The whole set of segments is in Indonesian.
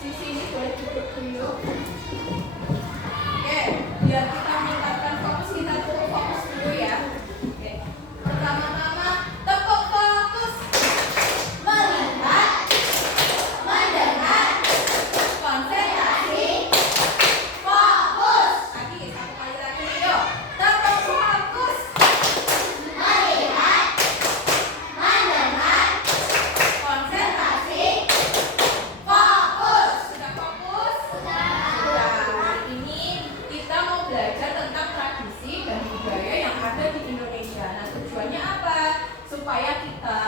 di sini boleh duduk dulu. Oke, biar kita meningkatkan fokus, kita cukup fokus dulu ya. Oke, pertama-tama tepuk fokus. Melihat, mendengar, konsentrasi, fokus. Lagi, satu kali lagi, yuk. Tepuk fokus. Melihat, mendengar, konsentrasi, fokus. Sudah fokus? Sudah. Hari ini kita mau belajar tentang tradisi dan budaya yang ada di Indonesia. Nah, tujuannya apa? Supaya kita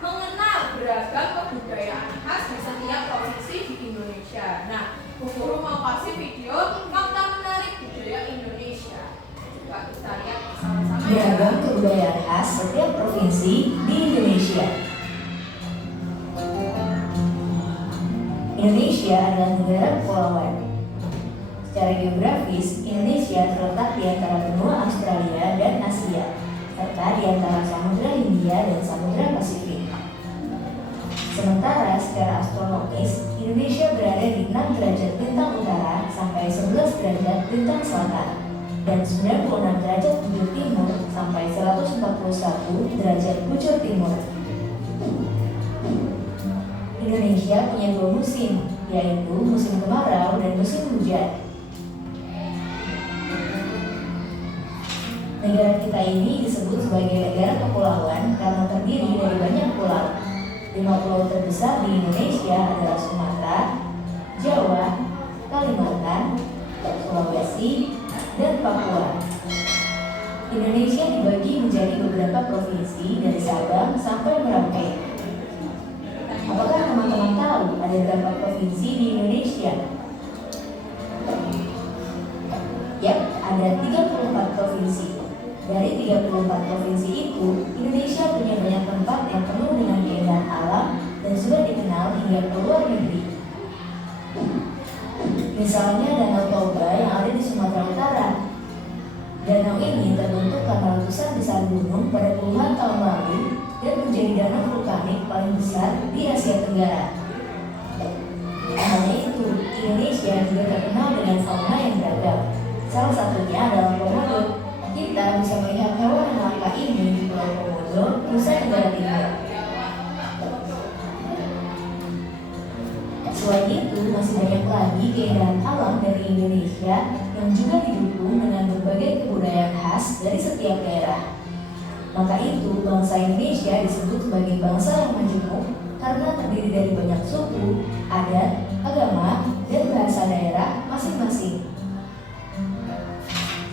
mengenal beragam kebudayaan khas di setiap provinsi di Indonesia. Nah, Bu Guru mau kasih video fakta menarik budaya Indonesia. Coba kita lihat bersama-sama ya. Beragam kebudayaan khas setiap provinsi di Indonesia. Indonesia adalah negara kepulauan. Secara geografis, Indonesia terletak di antara benua Australia dan Asia, serta di antara Samudra Hindia dan Samudra Pasifik. Sementara secara astronomis, Indonesia berada di 6 derajat lintang utara sampai 11 derajat lintang selatan, dan 96 derajat bujur timur sampai 141 derajat bujur timur. Indonesia punya 2 musim, yaitu musim kemarau dan musim hujan. Negara kita ini disebut sebagai negara kepulauan karena terdiri dari banyak pulau. 5 pulau terbesar di Indonesia adalah Sumatera, Jawa, Kalimantan, Sulawesi, dan Papua. Indonesia dibagi menjadi beberapa provinsi dari Sabang sampai Merauke. Apakah teman-teman tahu ada berapa provinsi di Indonesia? Yap, ada 34 provinsi. Dari 34 provinsi itu, Indonesia punya banyak tempat yang penuh dengan keindahan alam dan sudah dikenal hingga ke luar negeri. Misalnya Danau Toba yang ada di Sumatera Utara. Danau ini terbentuk karena letusan besar gunung pada puluhan tahun lalu dan menjadi danau vulkanik paling besar di Asia Tenggara. Hanya itu, Indonesia juga terkenal dengan fauna yang beragam. Salah satunya adalah komodo. Kita bisa melihat hewan yang langka ini di Pulau Komodo, Nusa Tenggara Timur. Selain itu, masih banyak lagi keindahan alam dari Indonesia yang juga didukung dengan berbagai kebudayaan khas dari setiap daerah. Maka itu, bangsa Indonesia disebut sebagai bangsa yang majemuk karena terdiri dari banyak suku, adat, agama, dan bahasa daerah masing-masing.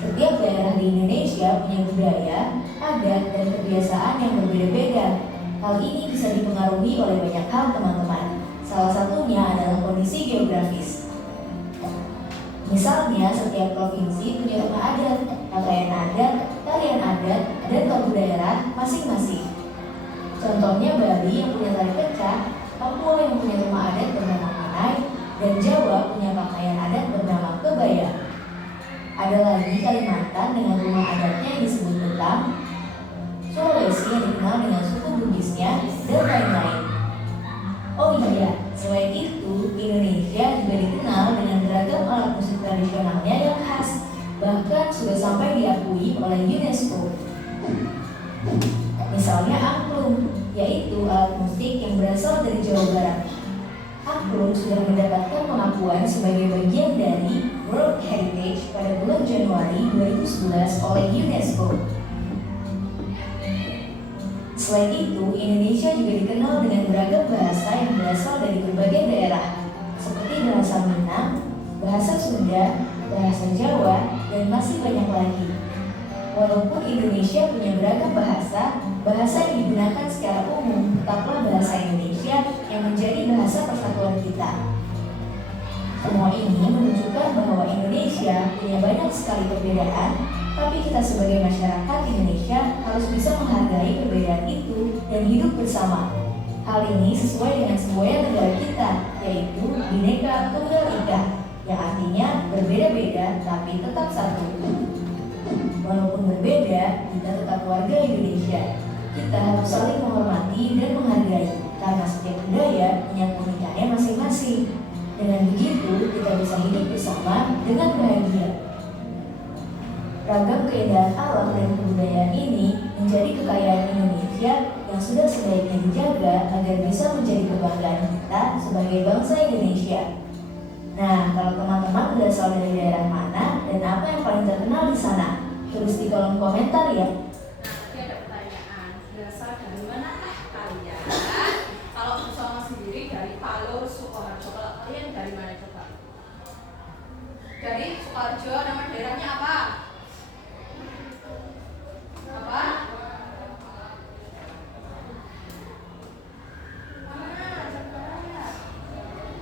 Setiap daerah di Indonesia punya budaya, adat, dan kebiasaan yang berbeda-beda. Hal ini bisa dipengaruhi oleh banyak hal, teman-teman. Salah satunya adalah kondisi geografis. Misalnya, setiap provinsi punya rumah adat, pakaian adat, tarian adat, dan lagu daerah masing-masing. Contohnya Bali yang punya tari pecah, Papua yang punya rumah adat bernama Manai, dan Jawa punya pakaian adat bernama kebaya. Ada lagi Kalimantan dengan rumah adatnya yang disebut Betang, Sulawesi yang dikenal dengan suku Bugisnya, dan lain-lain. Oh iya, selain itu, Indonesia juga dikenal dengan beragam alat musik tradisionalnya yang khas, bahkan sudah sampai diakui oleh UNESCO. Misalnya angklung, yaitu alat musik yang berasal dari Jawa Barat. Angklung sudah mendapatkan pengakuan sebagai bagian dari World Heritage pada bulan Januari 2011 oleh UNESCO. Selain itu, Indonesia juga dikenal dengan beragam bahasa yang berasal dari berbagai daerah, seperti bahasa Minang, bahasa Sunda, bahasa Jawa, dan masih banyak lagi. Walaupun Indonesia punya beragam bahasa yang digunakan secara umum tetaplah bahasa Indonesia yang menjadi bahasa persatuan kita. Semua ini menunjukkan bahwa Indonesia punya banyak sekali perbedaan, tapi kita sebagai masyarakat Indonesia harus bisa menghargai perbedaan itu dan hidup bersama. Hal ini sesuai dengan semboyan negara kita, yaitu Bhinneka Tunggal Ika, yang artinya berbeda-beda tapi tetap satu. Walaupun berbeda, kita tetap warga Indonesia. Kita harus saling menghormati dan menghargai, karena setiap budaya punya keunikannya masing-masing. Dengan begitu, kita bisa hidup bersama dengan bahagia. Ragam keindahan alam dan kebudayaan ini menjadi kekayaan Indonesia yang sudah sebaiknya dijaga agar bisa menjadi kebanggaan kita sebagai bangsa Indonesia. Nah, kalau teman-teman berasal dari daerah mana dan apa yang paling terkenal di sana? Tulis di kolom komentar ya. Nah, ada pertanyaan. Berasal dari manakah kalian? Kalau Usama sendiri dari Palur, Sukoharjo. Kalau kalian dari mana coba? Dari Sukoharjo. Nama daerahnya apa? Apa?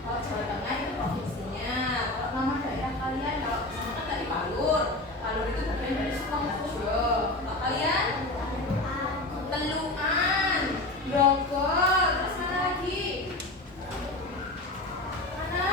Kalau Jawa Tengah itu provinsinya. Kalau nama daerah kalian, kalau Usama kan dari Palur. Palur itu bagian dari Sukoharjo. Kalau kalian? Teluan, Grogol, terus mana lagi? Mana?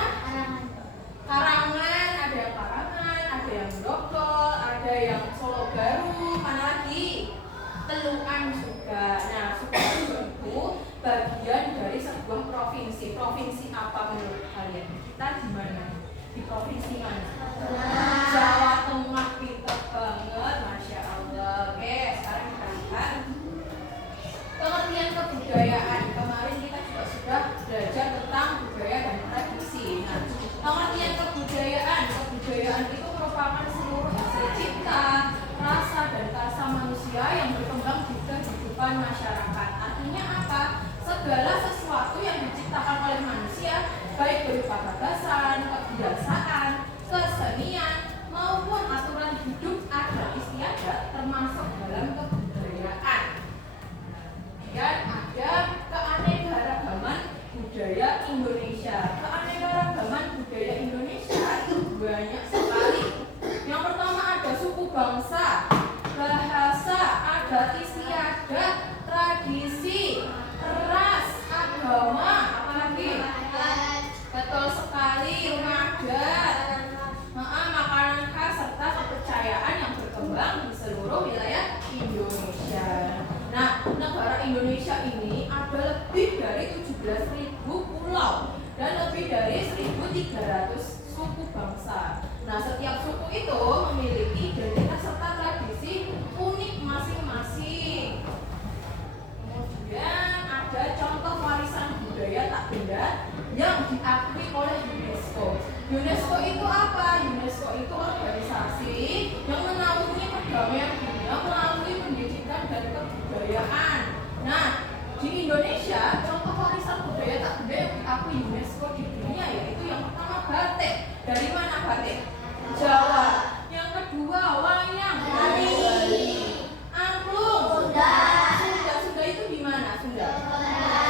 Karangan, ada yang Karangan, ada yang Grogol, ada yang Solo Baru, mana lagi? Teluan juga. Nah, Sukoharjo itu bagian dari sebuah provinsi. Provinsi apa menurut kalian? Kita di mana? Di provinsi mana? Jawa Tengah, pintar banget, Masya Allah. Oke, sekarang kita lihat pengertian kebudayaan. Kemarin kita juga sudah belajar tentang budaya dan tradisi. Nah, pengertian kebudayaan itu merupakan seluruh hasil cipta, rasa dan karsa manusia yang berkembang di kehidupan masyarakat. Artinya apa? Segala sesuatu yang diciptakan oleh manusia, baik berupa gagasan, kebiasaan, kesenian, maupun aturan hidup adat istiadat termasuk dalam kebudayaan. Dan ada keanekaragaman budaya Indonesia. Keanekaragaman budaya Indonesia itu banyak sekali. Yang pertama ada suku bangsa, bahasa, adat istiadat, tradisi, ras, agama, apalagi? Betul sekali, rumah adat, makanan khas serta kepercayaan yang berkembang di seluruh wilayah Indonesia. Nah, negara Indonesia ini ada lebih dari 17.000 pulau dan lebih dari 1.300 suku bangsa. Nah, setiap suku itu memiliki identitas serta tradisi unik masing-masing. Kemudian ada contoh warisan budaya tak benda yang diakui oleh UNESCO. UNESCO itu apa? UNESCO itu organisasi yang menaungi perdamaian dunia melalui pendidikan dan kebudayaan. Nah, di Indonesia contoh warisan budaya tak benda yang diakui UNESCO di dunia yaitu yang pertama batik. Dari mana batik? Jawa. Yang kedua wayang. Bali. Angklung. Sunda itu di mana? Sunda.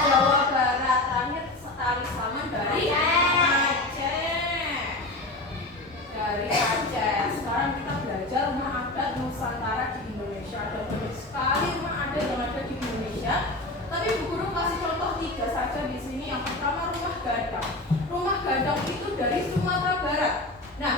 Jawa Barat. Terakhir tari Saman dari Aceh. Sekarang kita belajar rumah adat Nusantara di Indonesia. Ada banyak sekali rumah adat yang ada di Indonesia. Tapi Bu Guru kasih contoh 3 saja di sini. Yang pertama rumah gadang. Rumah gadang itu dari Sumatera Barat. Nah,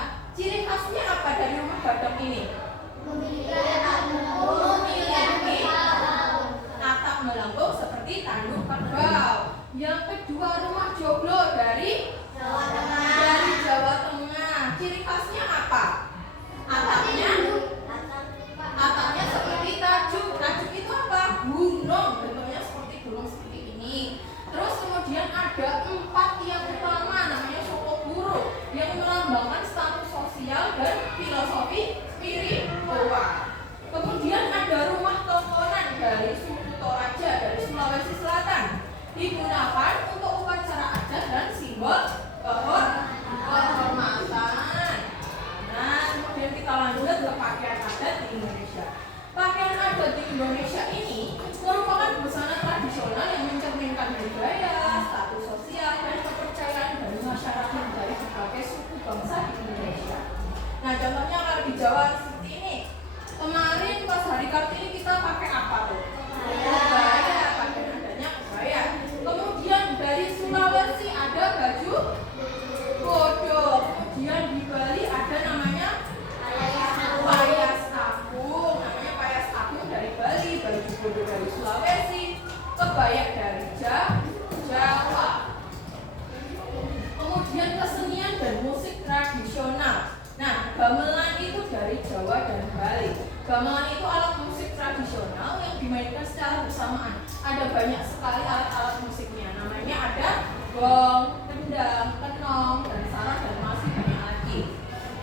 dari Jawa dan Bali. Gamelan itu alat musik tradisional yang dimainkan secara bersamaan. Ada banyak sekali alat-alat musiknya. Namanya ada gong, kendang, kenong, dan salah dan masih banyak lagi.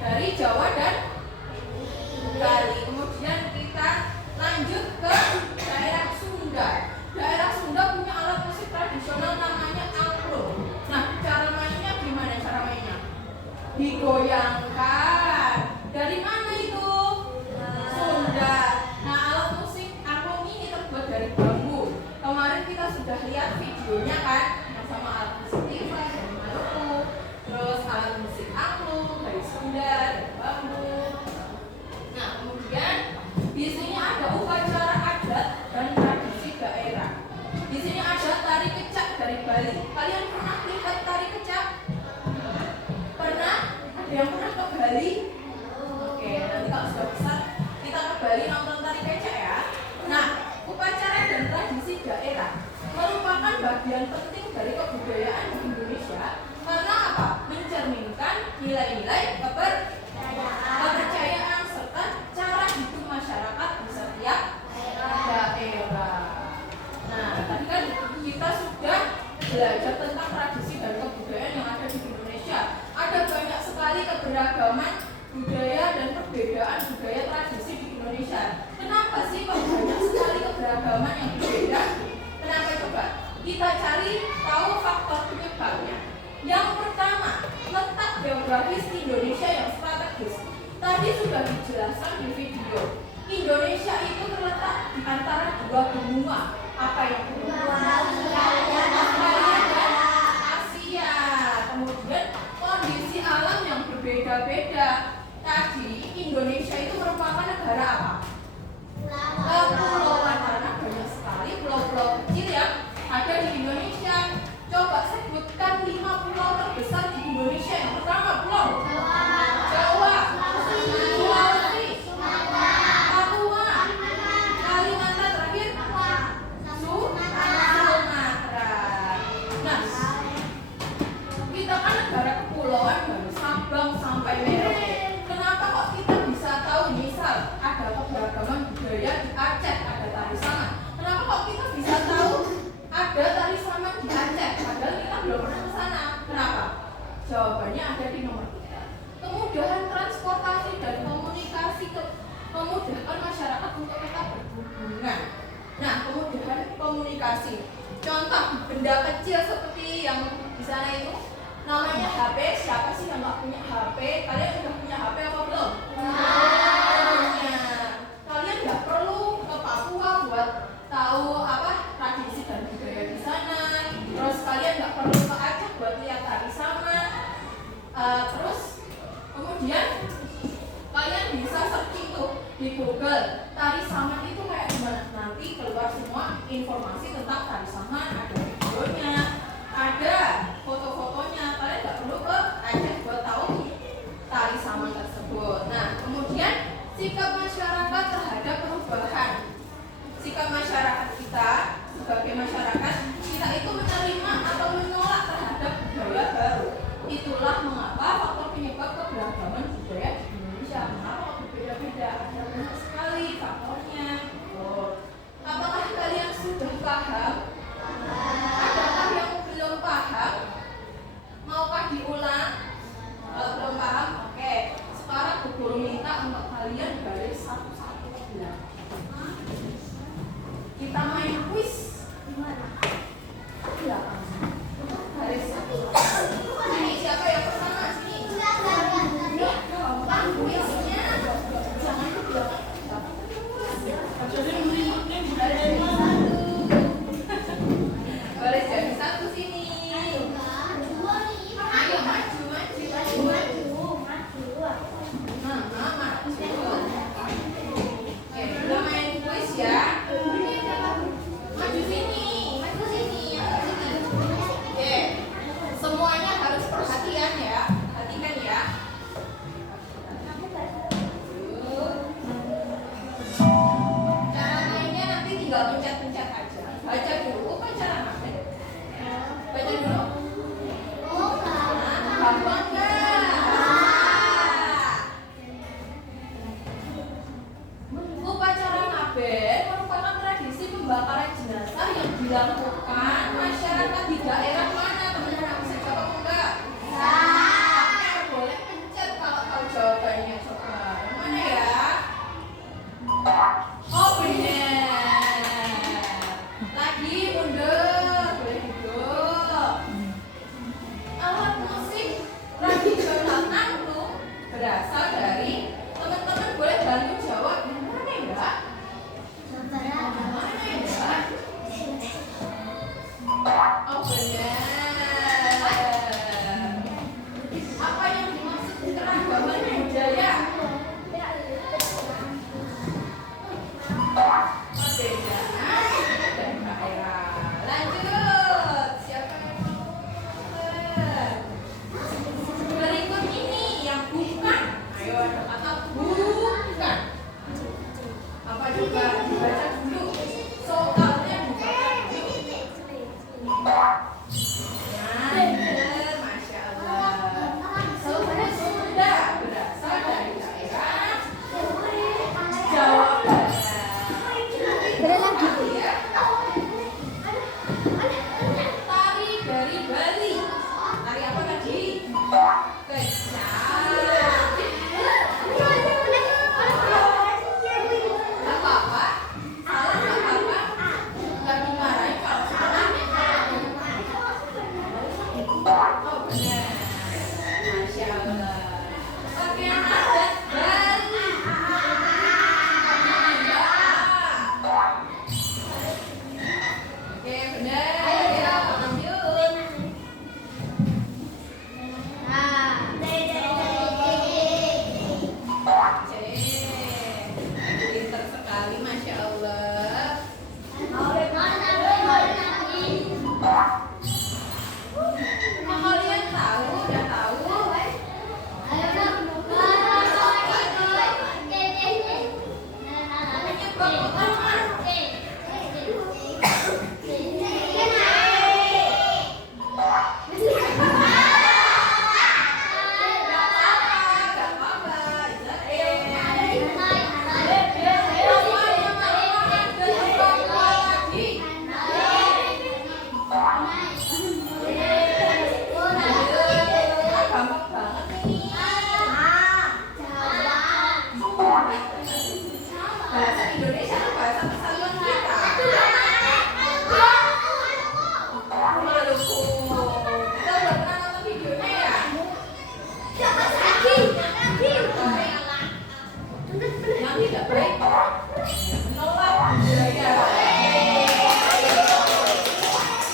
Dari Jawa dan Bali. Kemudian kita lanjut ke daerah Sunda. Daerah Sunda punya alat musik tradisional namanya angklung. Nah, cara mainnya gimana cara mainnya? Digoyangkan. Dari mana itu? Sunda. Nah, alat musik angklung ini terbuat dari bambu. Kemarin kita sudah lihat videonya kan, sama alat musik tifa dari Maluku. Terus alat musik angklung dari Sunda, dari bambu. Nah, kemudian di sini ada upacara adat dan tradisi daerah. Di sini ada tari kecak dari Bali. Kalian pernah lihat tari kecak? Pernah? Ada yang pernah ke Bali? Oke, nanti kalau sudah besar kita ke Bali nonton tari kecak ya. Nah, upacara dan tradisi daerah merupakan bagian penting dari kebudayaan di Indonesia karena apa? Mencerminkan nilai-nilai kepercayaan serta cara hidup masyarakat di setiap daerah. Nah, tadi kan kita sudah belajar tentang tradisi dan kebudayaan yang ada di Indonesia. Ada banyak sekali keberagaman budaya dan perbedaan budaya tradisi di Indonesia. Kenapa sih kok banyak sekali keberagaman yang berbeda? Kenapa coba? Kita cari tahu faktor penyebabnya. Yang pertama, letak geografis Indonesia yang strategis. Tadi sudah dijelaskan di video. Indonesia itu terletak di antara dua benua. Apa yang Australia dan Asia. Kemudian kondisi alam yang berbeda-beda. Tadi Indonesia itu merupakan negara apa? Kepulauan, karena banyak sekali pulau-pulau kecil yang ada di Indonesia. Coba sebutkan 5 pulau terbesar di Indonesia. Yang pertama pulau Jawa, Sulawesi, Papua, Kalimantan, terakhir Sumatera. Nah, kita kan negara kepulauan dari Sabang sampai Merauke. Kenapa kok kita bisa tahu misal ada keberagaman budaya di Aceh, ada tari saman? Kenapa kok kita bisa tahu ada tari saman di Aceh? Padahal kita belum pernah ke sana. Kenapa? Jawabannya ada di nomor 3. Kemudahan transportasi dan komunikasi memudahkan masyarakat untuk tetap berhubungan. Nah, kemudahan komunikasi. Contoh benda kecil seperti yang di sana itu namanya HP. Siapa sih yang nggak punya HP? Kalian sudah punya HP apa belum? Punya. Kalian nggak perlu ke Papua buat tahu apa tradisi dan budaya di sana. Terus kalian nggak perlu ke Aceh buat lihat tari saman. Terus kemudian kalian bisa searching tuh di Google tari saman itu kayak gimana. Nanti keluar semua informasi tentang tari saman. Ada videonya, ada foto-fotonya. Kalian nggak perlu ke Aceh buat tahu tari saman tersebut. Nah, kemudian sikap masyarakat terhadap perubahan. Sikap masyarakat kita sebagai masyarakat, kita itu menerima atau menolak terhadap budaya baru. Itulah mengapa faktor penyebab keberagaman budaya di Indonesia. Mengapa berbeda-beda? Ada banyak sekali faktornya. Apakah kalian sudah paham? Adakah yang belum paham? Maukah diulang? Kalau belum paham, oke. Sekarang Bu Guru minta untuk kalian garis satu-satu ke belakang. Kita main quiz. Gimana? Belakang. Garis satu. Ini siapa yang pertama? Sini. Gampang kuisnya. Jangan ke belakang. Garis dari satu sini. Ayo maju. Oke, kita main quiz ya. Maju sini. Oke, semuanya harus perhatian ya. Perhatikan ya. Cara mainnya nanti tinggal pencet-pencet aja. Baca dulu kan cara main. Baca dulu. Gampang nggak? berasal dari, teman-teman boleh bantu jawab yang mana ya? Oh benar. Apa yang dimaksud keragaman budaya? Perbedaan dan daerah. Lanjut. Siapa yang mau? Berikut ini yang bukan. Ayo ada kata bukan. Apa coba dibaca dulu? Soalnya dibaca dulu. Nah, benar, Masya Allah. Sunda berasal dari daerah Jawa Barat. Ya. Tari dari Bali. Tari apa tadi? Kecak. Gak apa-apa. Salah gak apa-apa. Gak dimarahin kalau salah. Oh benar. Masya Allah. Pakaian adat Bali. Oke benar. Ya lanjut. Pinter sekali, Masya Allah. Nah, kalian tahu, udah tahu. Penyebab utama. Gak apa-apa. Gampang banget nih. Bahasa Indonesia itu bahasa kesatuan kita. Maluku. Kita udah pernah nonton videonya ya? Yang tidak baik menolak budaya.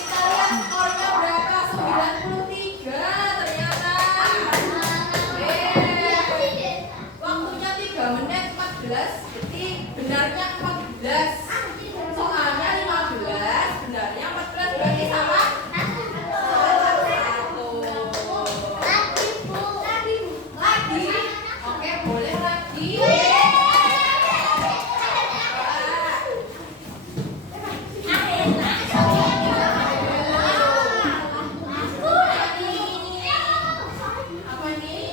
Kita lihat skornya berapa? 93 ternyata. Waktunya 3 menit 14 detik. Benarnya 14. Soalnya 15. Benarnya 14. Berarti sama? Lagi? Oke, boleh lagi. Apa nih?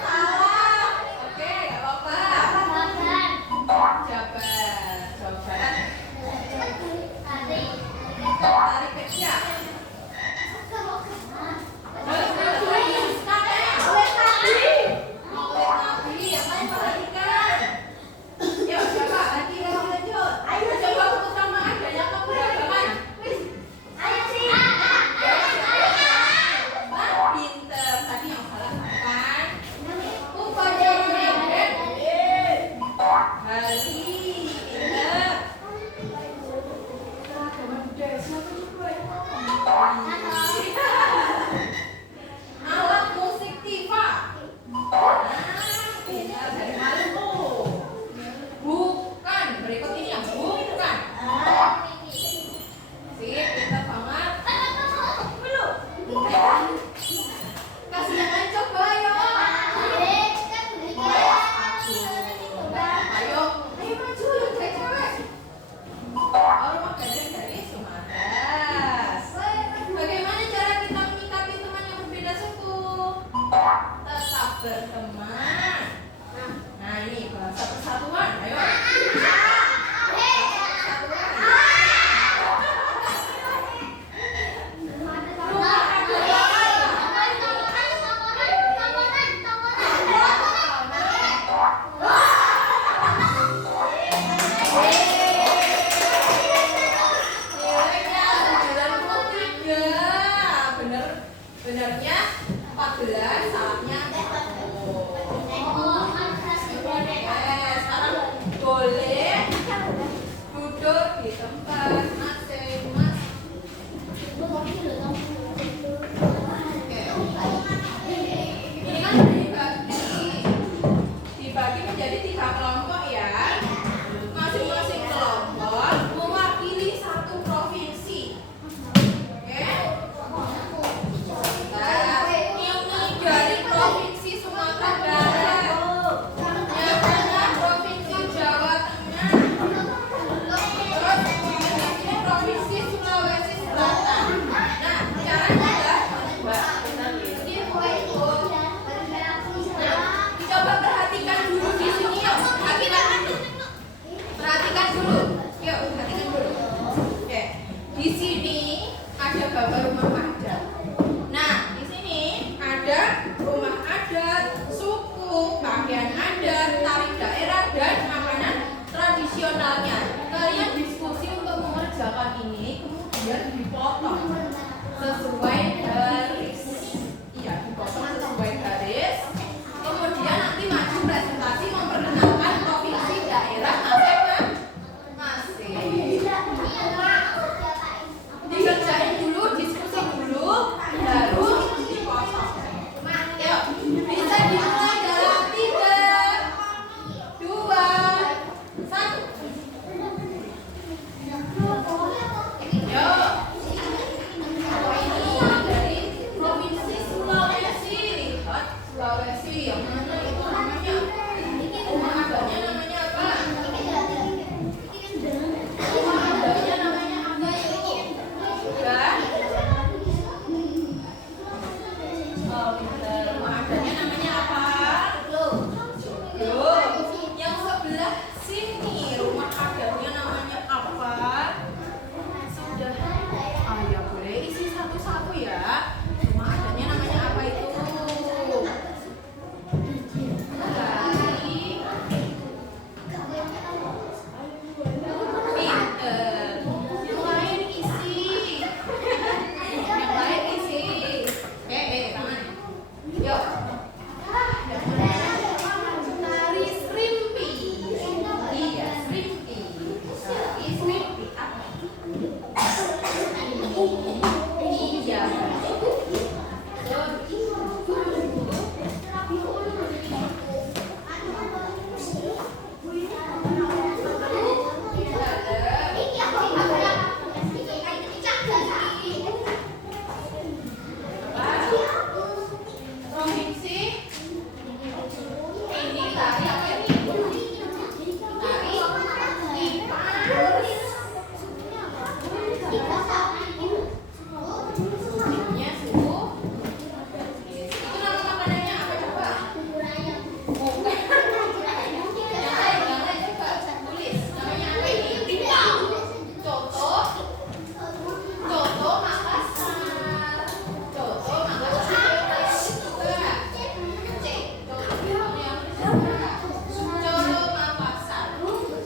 Salah. Oke, gak apa-apa. Jabar. Jawa Barat. Tari kecak. Maulid Nabi, yang lain perhatikan. Yuk, siapa? Lagi lanjut. Ayo coba untuk sama adanya keberagaman. Pinter. Tadi yang salah kan? Upacara hari. Ingat. Keragaman budaya. Siapa juga yang ngomong? duduk di tempat masing-masing. Oke. Ini kan dibagi menjadi 3 kelompok ya. Masing-masing kelompok mewakili satu provinsi. Oke. Nah, ini dari provinsi Sumatera Barat. Yang mana provinsi Jawa Tengah. Terus ini provinsi Sulawesi Selatan. Nah, caranya adalah coba perhatikan dulu di sini yuk. Perhatikan dulu. Yuk, perhatikan dulu. Oke. Di sini ada gambar rumah adat. Nah, di sini ada rumah adat, suku, pakaian adat, tari daerah dan makanan tradisionalnya. Kalian diskusi untuk mengerjakan ini, kemudian dipotong sesuai garis. Iya, dipotong sesuai garis. Kemudian nanti maju presentasi memperkenalkan provinsi daerah masing-masing. Dikerjain dulu, diskusi dulu, baru dipotong. Yuk, bisa dimulai dalam 3, 2, 1. Yuk. Ini dari provinsi Sulawesi. Lihat Sulawesi yang mana itu namanya? Rumah adatnya namanya apa? Rumah adatnya namanya apa itu? Sudah? Oh, pintar. Rumah adatnya namanya apa? Loh. Yang sebelah sini rumah adatnya namanya apa? Sudah. Ah ya boleh isi satu-satu ya. Rumah adatnya namanya apa itu? Pinter. Yang lain isi. Yang lain isi. Tangan. Yuk. Tari Srimpi. Iya, Srimpi. Tari Srimpi apa? Iya. Provinsi ini tari apa ini? Tari Sukunya suku. Itu nama makanannya apa coba? Bukan. Yang lain coba tulis. Namanya apa ini? Coto. Coto Makassar. Coto Makassar. Coto Makassar.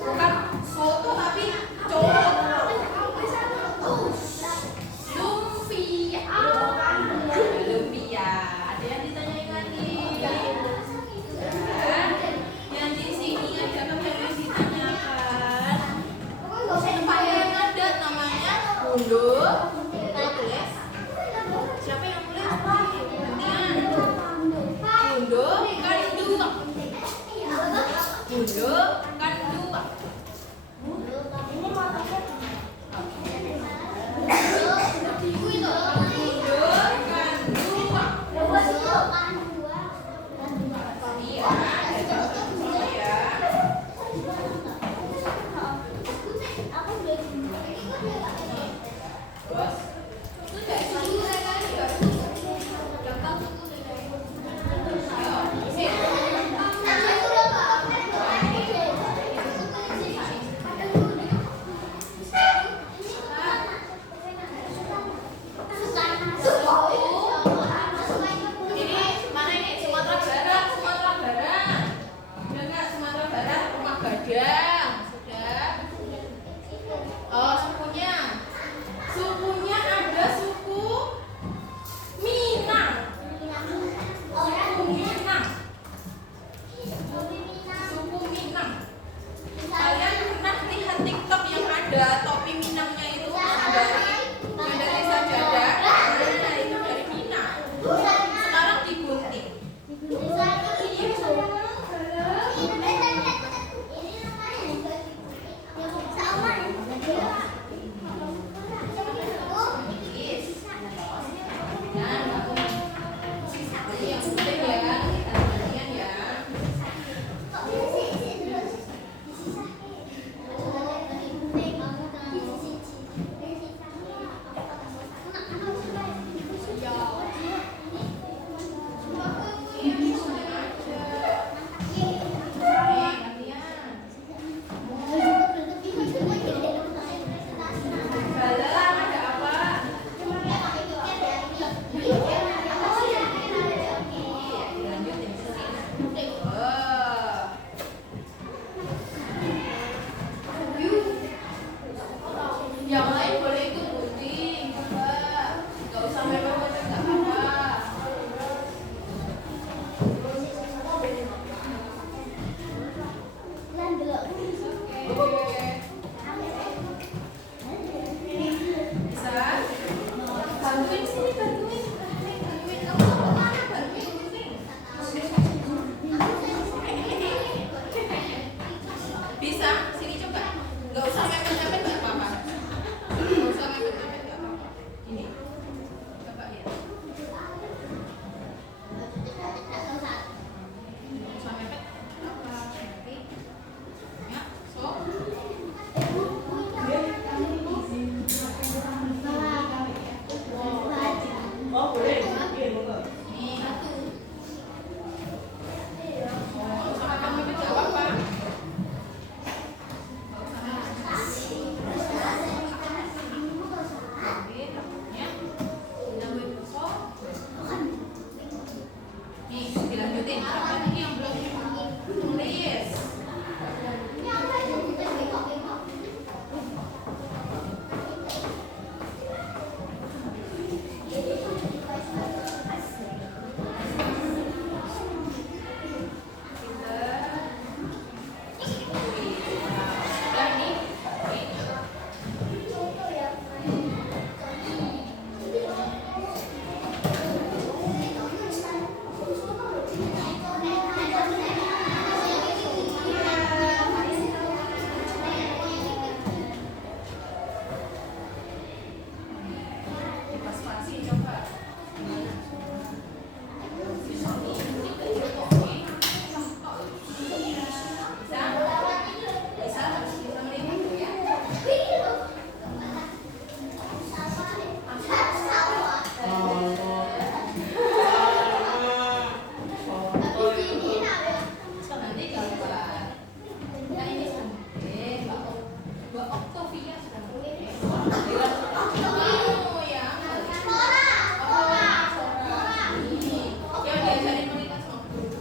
Bukan soto tapi coto. Lumpia. Ada yang ditanyain lagi? Dan yang di sini ada yang ditanyakan. Tempat yang ada namanya Gundur. Tulis. Siapa yang tulis? Gantian. Gundur kan 2. Gundur kan 2. Iya, ada contoh ya. Terus Yang lain boleh ikut gunting, coba. Gak usah mepet-mepet, gak apa-apa. Oke. Bisa? Bantuin sini, bantuin. Bantuin, kamu mau kemana? Bantuin gunting. Bisa? Sini coba. Gak usah mepet-mepet, gak apa-apa. Gak usah mepet-mepet, gak apa-apa. Ini. Coba lihat. Gak usah mepet. Apa? Nanti. Ya, so. Oh boleh, iya boleh. Nih. Oh, sama kamu itu gak apa-apa. Ya. Nih, dilanjutin. Apa ini yang belum tulis? Udah nih. Pas spasi coba. Bisa? Bisa, harus bisa melihat ya. Nanti gambar. Nah ini sampai Mbak Octavia sudah mulai. Kamu ya. Yang diajarin menikah sama guru.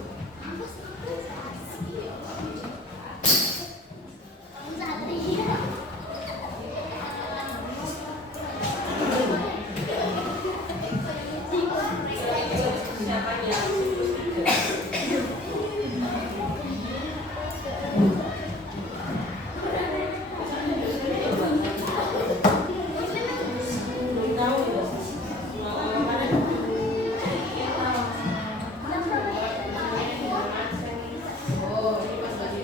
Oh, ini pas lagi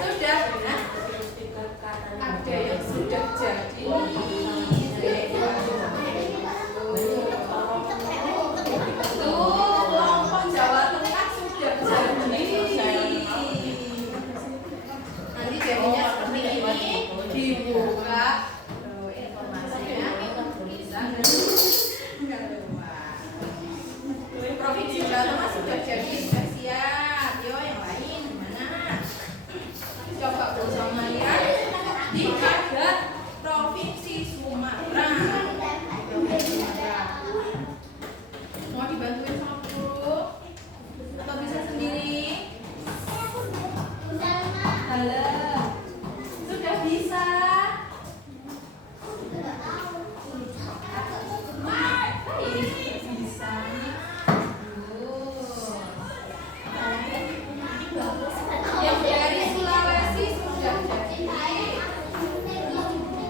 sudah, nah, ada yang sudah jadi. Tuh, kelompok Jawa Tengah sudah jadi. Nanti jadinya seperti ini, dibuka informasinya, bisa nggak lupa. Provinsi Jawa Tengah sudah jadi, sudah siap. Yo, yang lain gimana? Coba bersama lihat di Kadat Provinsi Sumatera. Mau dibantuin sama guru atau bisa sendiri? Halo, sudah bisa? Ini bisa. Yang dari Sulawesi sudah jadi.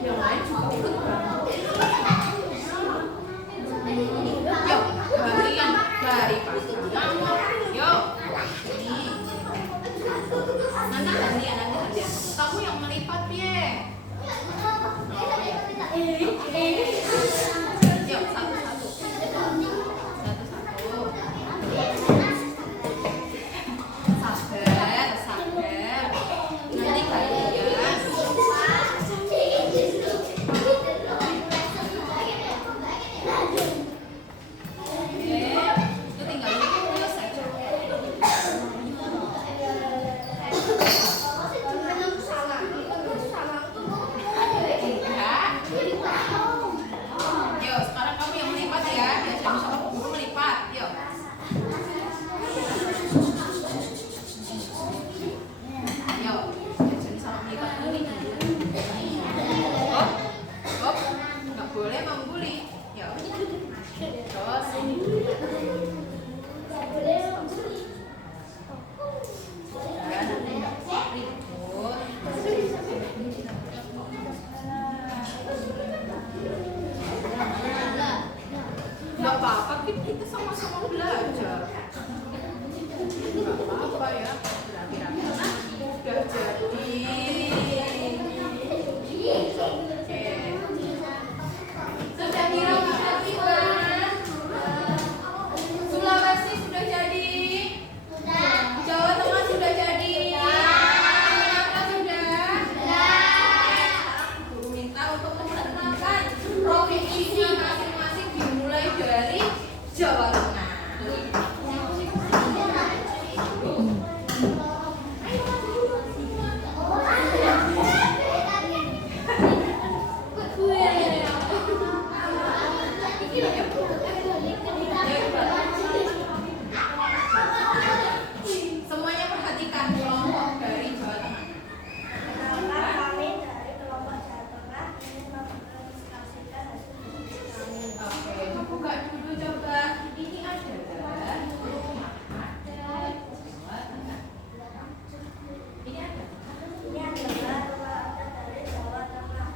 Yang lain juga ikut bantu. Yuk, bagi yang dari pasangan. Yuk, ini. Nanti gantian, nanti gantian. Kamu yang melipat, Pie. Yuk, satu-satu. Satu-satu. Sabar, sabar. Nanti kalian. Itu tinggal lurus aja. Semuanya perhatikan kelompok dari Jawa Tengah. Kami dari kelompok Jawa Tengah ingin mempresentasikan hasil diskusi kami. Oke, buka dulu coba. Ini adalah rumah adat Jawa Tengah. Ini ada. Ini adalah rumah adat dari Jawa Tengah.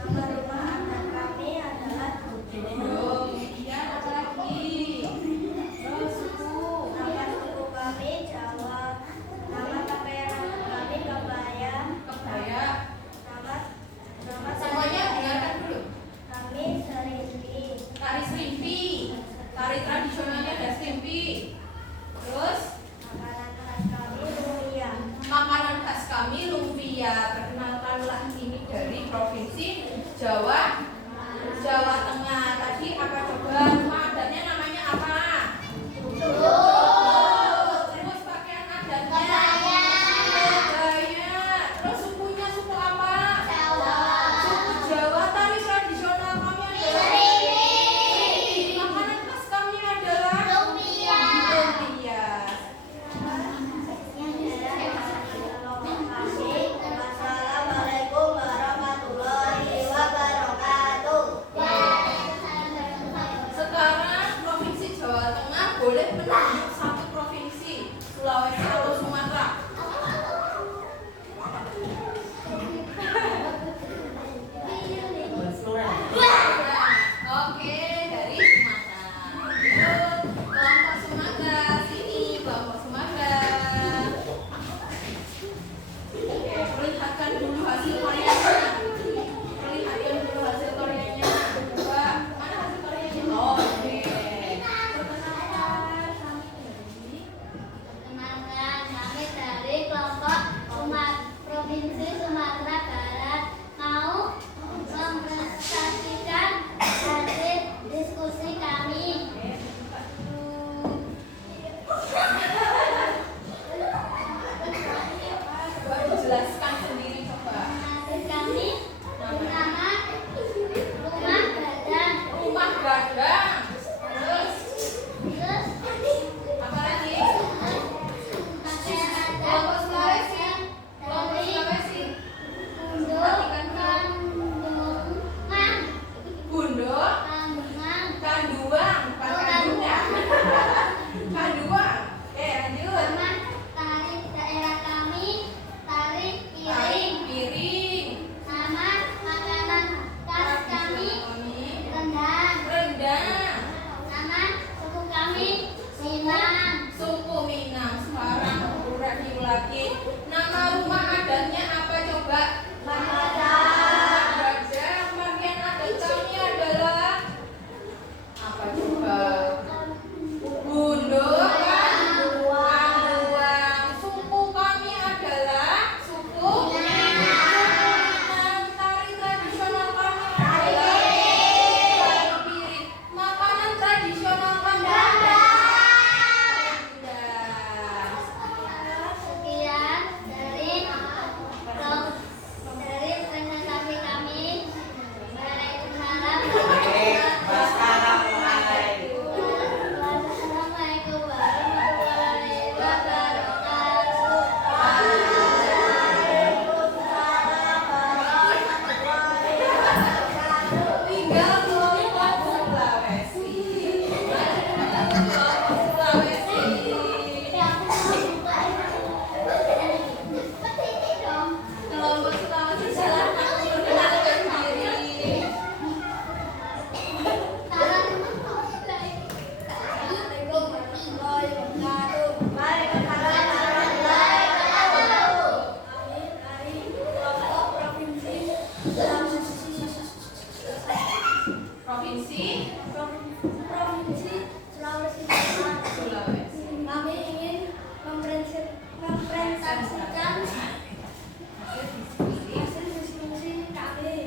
Nama rumah adat kami adalah Belum. Iya, apa lagi? Terus suku. nama suku kami Jawa. Nama pakaian kami kebaya. Kebaya. Nama Semuanya tari dengarkan dulu. kami serimpi. Tari serimpi. Tari tradisionalnya ada serimpi. Terus Makanan khas kami lumpia. makanan khas kami lumpia. Perkenalkanlah ini dari provinsi Jawa Tengah. Tadi apa coba? Rumah adatnya namanya apa? Terus pakaian adatnya? Kebaya. Terus sukunya suku apa? Suku Jawa. Tari tradisional kami adalah serimpi. Makanan khas kami adalah lumpia. Assalamualaikum warahmatullahi wabarakatuh. Sekarang provinsi Jawa Tengah boleh menunjuk satu provinsi, Sulawesi atau Sumatera. Oke, dari Sumatera. Yuk, kelompok Sumatera. Sini, kelompok Sumatera. Oke, perlihatkan dulu hasil karyanya. Perlihatkan dulu hasil karyanya. Coba, mana hasil karyanya? Oh, oke. Perkenalkan, kami dari kelompok Provinsi Sumatera Barat mau mempresentasikan hasil diskusi kami. coba dijelaskan sendiri coba. Hasil kami pertama rumah gadang, Rumah gadang. Terus terus apa lagi? pakaian adat Kelompok Sulawesi. Kelompok dari Sulawesi. Unduk, Gunduk, Kandungan, Kanduang, bukan Kandungan. Kanduang. Lanjut. nama tari daerah kami tari piring. Piring. Nama makanan khas kami rendang. Rendang. Nama suku kami Minang. Suku Minang. Sekarang review lagi. Nama rumah adatnya apa coba? Gadang. Bagian adat kami adalah apa coba? Gunduk. Kanduang. Suku kami adalah suku Minang. Tari tradisional kami adalah tari piring. Makanan tradisional kami adalah rendang. Sekian dari presentasi kami. Waalaikumsalam. Wassalamualaikum warahmatullahi wabarakatuh. Tinggal kelompok Sulawesi. Kelompok Sulawesi. Kelompok Sulawesi silahkan perkenalkan diri. Provinsi Sulawesi Selatan. Sulawesi. Kami ingin mempresentasikan hasil diskusi kami.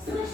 Dari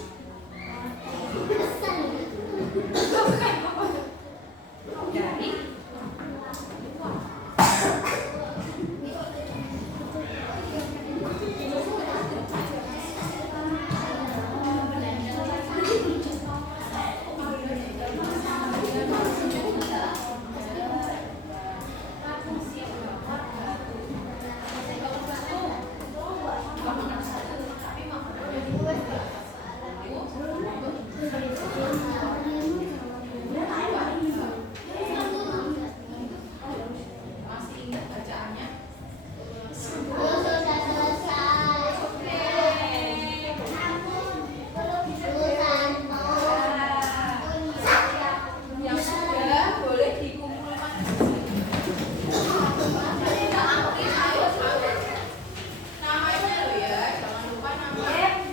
masih ingat bacaannya? Sudah selesai. Yang sudah boleh dikumpulkan di sini. Namanya lo ya, jangan lupa namanya.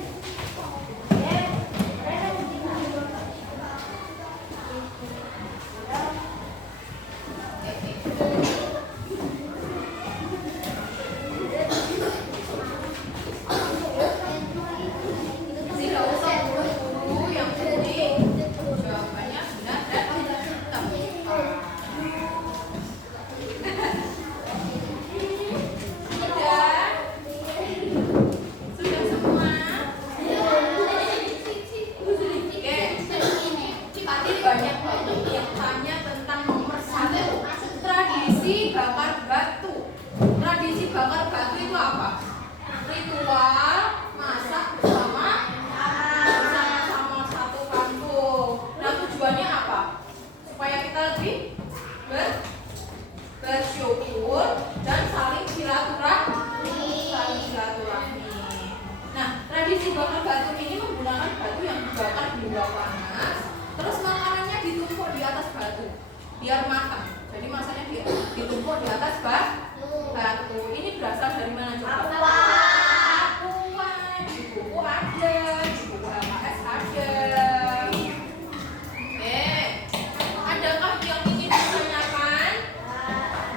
Tidak usah buru-buru, yang penting jawabannya benar dan tepat. Sudah semua? Oke. Tadi banyak banget yang tanya tentang nomor 1, tradisi bakar batu. Tradisi bakar batu itu apa? Ritual masak bersama-sama satu kampung. Nah, tujuannya apa? Supaya kita lebih bersyukur dan saling silaturahmi. Nah, tradisi bakar batu ini menggunakan batu yang dibakar di bawah panas. Terus makanannya ditumpuk di atas batu biar matang. Jadi masaknya ditumpuk di atas batu. Ini berasal dari mana coba? Akuan. Di buku ada, di buku LKS ada. Oke. Adakah yang ingin ditanyakan?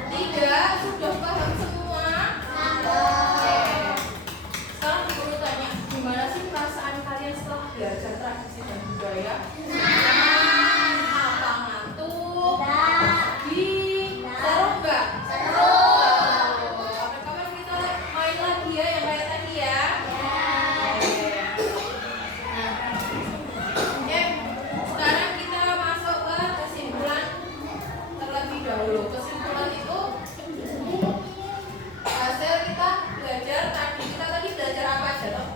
Tidak, sudah paham semua? Oke. Sekarang guru tanya, gimana sih perasaan kalian setelah belajar tradisi dan budaya? Apa ngantuk? Sedih? Seru nggak? Kapan-kapan kita main lagi ya yang kayak tadi ya? Oke, sekarang kita masuk ke kesimpulan terlebih dahulu. Kesimpulan itu hasil kita belajar tadi. Kita tadi belajar apa aja toh?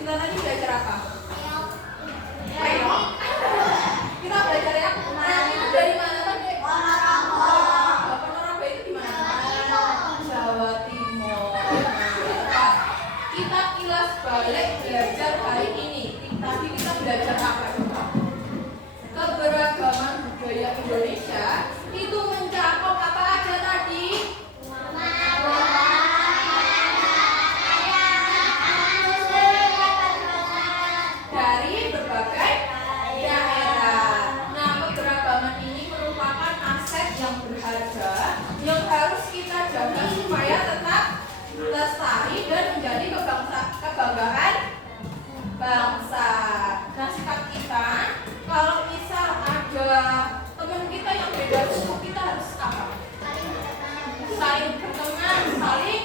Kita tadi belajar apa? Reok. Kita belajar ya. Nah, itu dari mana tadi? Ponorogo itu di mana? Jawa Timur. Nah, kita kilas balik belajar hari ini. Tadi kita belajar apa coba? Keberagaman budaya Indonesia itu mencakup apa aja tadi? Dari berbagai daerah. Nah, keberagaman ini merupakan aset yang berharga yang harus kita jaga supaya tetap lestari dan menjadi kebanggaan bangsa. Nah, sikap kita kalau misal ada teman kita yang beda suku, kita harus apa? Saling berteman, saling